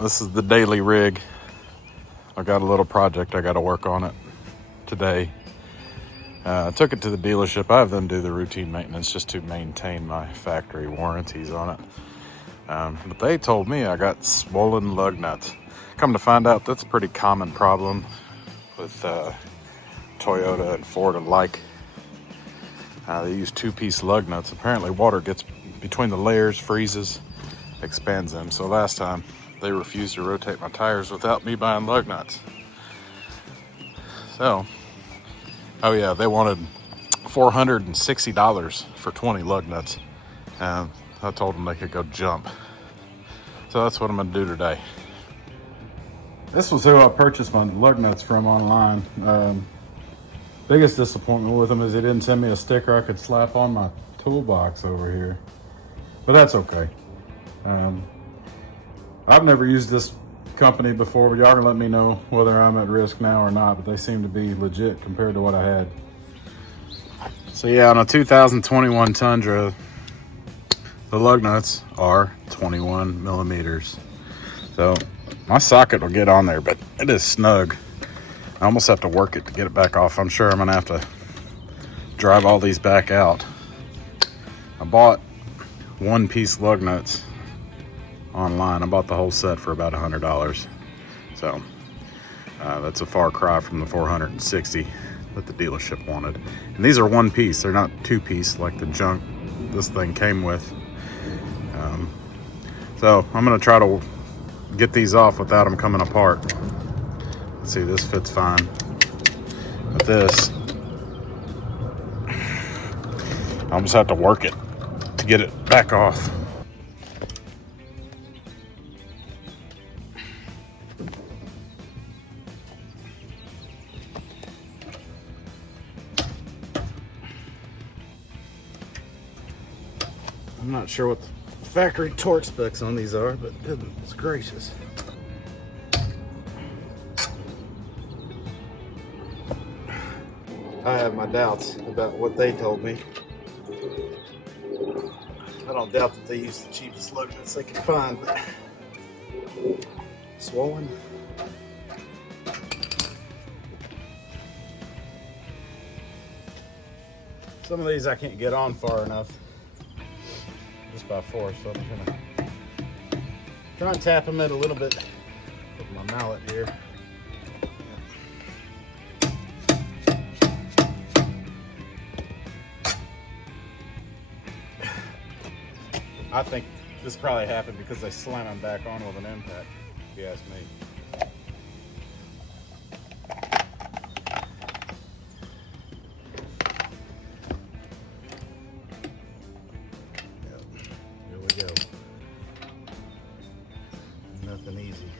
this is the daily rig. I got a little project I got to work on it today. I took it to the dealership. I have them do the routine maintenance just to maintain my factory warranties on it. But they told me I got swollen lug nuts. Come to find out, that's a pretty common problem with Toyota and Ford alike. They use two-piece lug nuts. Apparently water gets between the layers, freezes, expands them. So last time they refused to rotate my tires without me buying lug nuts. So, oh yeah, they wanted $460 for 20 lug nuts. I told them they could go jump. So that's what I'm gonna do today. This was who I purchased my lug nuts from online. Biggest disappointment with them is they didn't send me a sticker I could slap on my toolbox over here. But that's okay. I've never used this company before, but y'all can let me know whether I'm at risk now or not, but they seem to be legit compared to what I had. So yeah, on a 2021 Tundra, the lug nuts are 21 millimeters. So my socket will get on there, but it is snug. I almost have to work it to get it back off. I'm sure I'm gonna have to drive all these back out. I bought one-piece lug nuts online. I bought the whole set for about $100. So that's a far cry from the 460 that the dealership wanted. And these are one piece, they're not two piece like the junk this thing came with. So I'm gonna try to get these off without them coming apart. Let's see, this fits fine. But this, I almost have to work it to get it back off. I'm not sure what the factory torque specs on these are, but goodness gracious. I have my doubts about what they told me. I don't doubt that they use the cheapest lug nuts they can find, but swollen. Some of these I can't get on far enough just by force, so I'm gonna try and tap them in a little bit with my mallet here. I think this probably happened because they slam them back on with an impact, if you ask me. Yep, here we go. Nothing easy.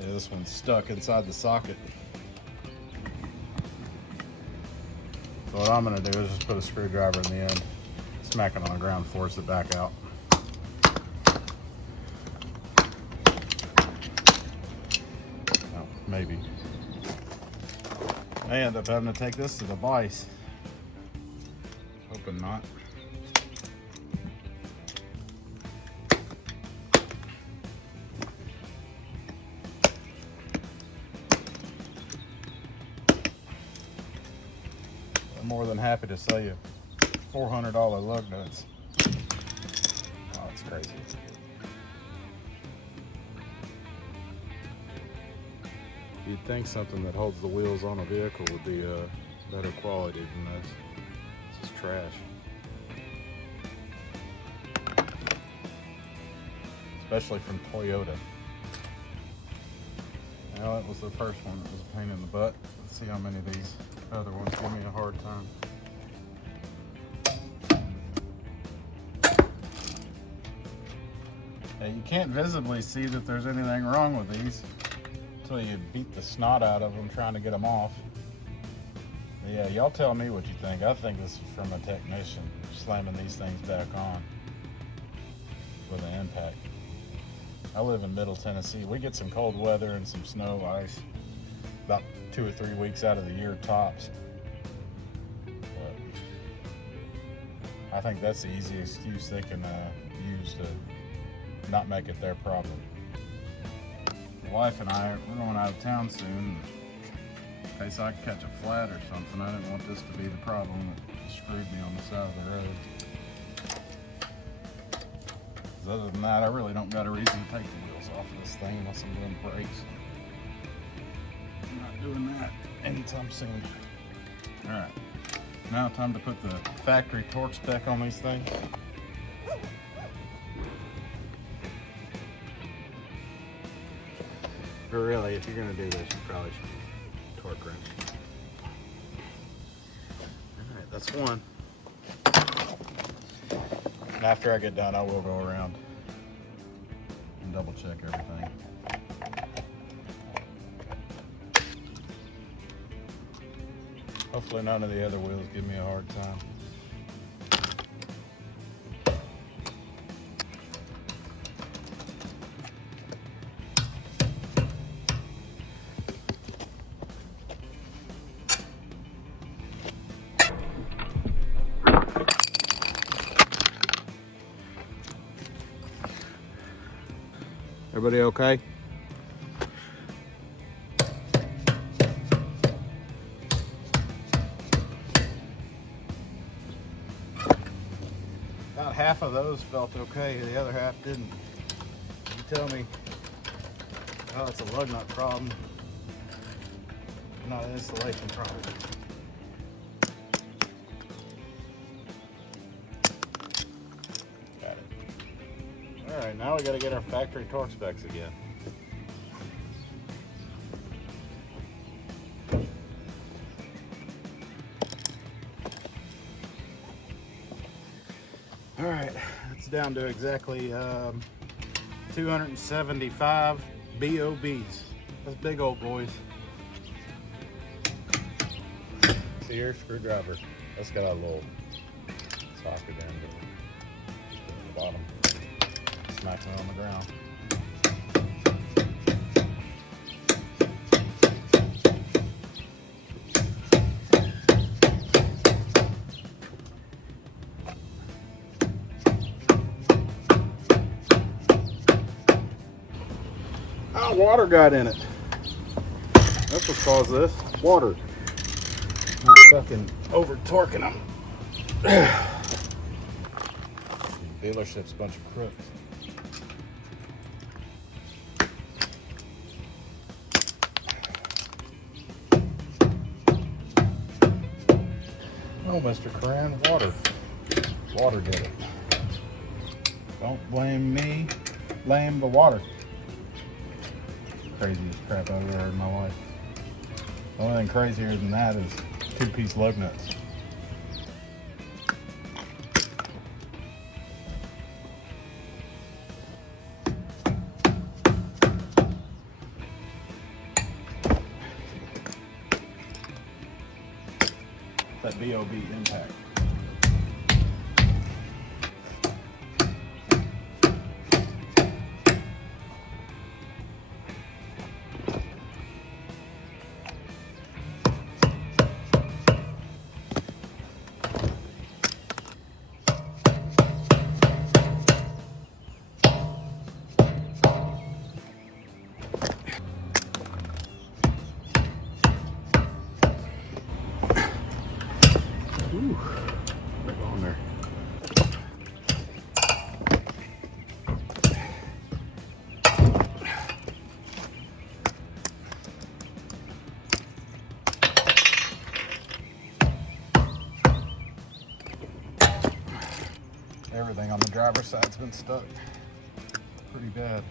Yeah, this one's stuck inside the socket. So what I'm gonna do is just put a screwdriver in the end, smack it on the ground, force it back out. Oh, maybe. May end up having to take this to the vise. Hoping not. I'm more than happy to sell you $400 lug nuts. Oh, that's crazy. You'd think something that holds the wheels on a vehicle would be better quality than this. This is trash. Especially from Toyota. Well, that was the first one that was a pain in the butt. Let's see how many of these other ones give me a hard time. You can't visibly see that there's anything wrong with these until you beat the snot out of them trying to get them off. But yeah, y'all tell me what you think. I think this is from a technician slamming these things back on with an impact. I live in Middle Tennessee. We get some cold weather and some snow, ice, about 2 or 3 weeks out of the year tops. But I think that's the easiest excuse they can use to not make it their problem. My wife and I, we're going out of town soon. In case I catch a flat or something, I didn't want this to be the problem that screwed me on the side of the road. Other than that, I really don't got a reason to take the wheels off of this thing unless I'm doing brakes. I'm not doing that anytime soon. All right, now time to put the factory torque spec on these things. But really, if you're gonna do this, you probably should torque wrench. All right, that's one. And after I get done, I will go around and double check everything. Hopefully none of the other wheels give me a hard time. Everybody okay? About half of those felt okay, the other half didn't. You tell me, oh, it's a lug nut problem, not an installation problem. Got it. All right, now we got to get our factory torque specs again. All right, it's down to exactly 275 BOBs. That's big old boys. See here, screwdriver. That's got a little socket down there. Just put it in the bottom. Smack it on the ground. Oh, water got in it. That's what caused this. Water. Not fucking over torquing them. Dealership's a bunch of crooks. Oh, Mr. Koran, water did it. Don't blame me, blame the water. Craziest crap I've ever heard in my life. The only thing crazier than that is 2-piece lug nuts. That BOB impact. Ooh, right on there. Everything on the driver's side's been stuck pretty bad.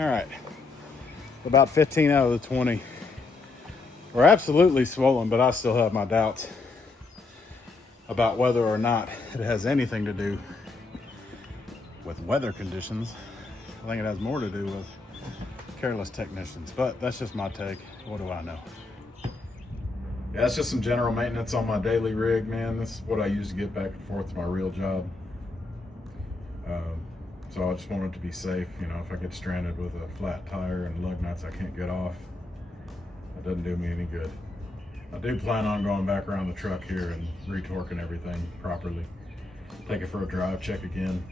All right, about 15 out of the 20 were absolutely swollen, but I still have my doubts about whether or not it has anything to do with weather conditions. I think it has more to do with careless technicians, but that's just my take. What do I know? Yeah, it's just some general maintenance on my daily rig, man. This is what I use to get back and forth to my real job. So I just want it to be safe. You know, if I get stranded with a flat tire and lug nuts I can't get off, it doesn't do me any good. I do plan on going back around the truck here and retorquing everything properly. Take it for a drive, check again.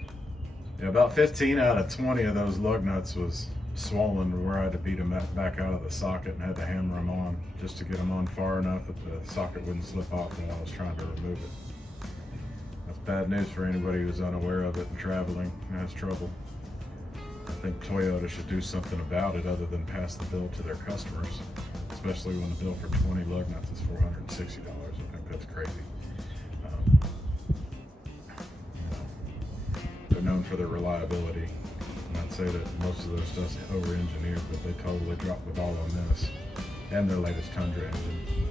Yeah, about 15 out of 20 of those lug nuts was swollen where I had to beat them back out of the socket and had to hammer them on just to get them on far enough that the socket wouldn't slip off when I was trying to remove it. That's bad news for anybody who's unaware of it and traveling and has trouble. I think Toyota should do something about it other than pass the bill to their customers, especially when the bill for 20 lug nuts is $460. I think that's crazy. They're known for their reliability. And I'd say that most of their stuff's over-engineered, but they totally dropped the ball on this and their latest Tundra engine.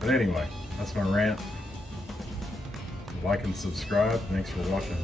But anyway, that's my rant. Like and subscribe. Thanks for watching.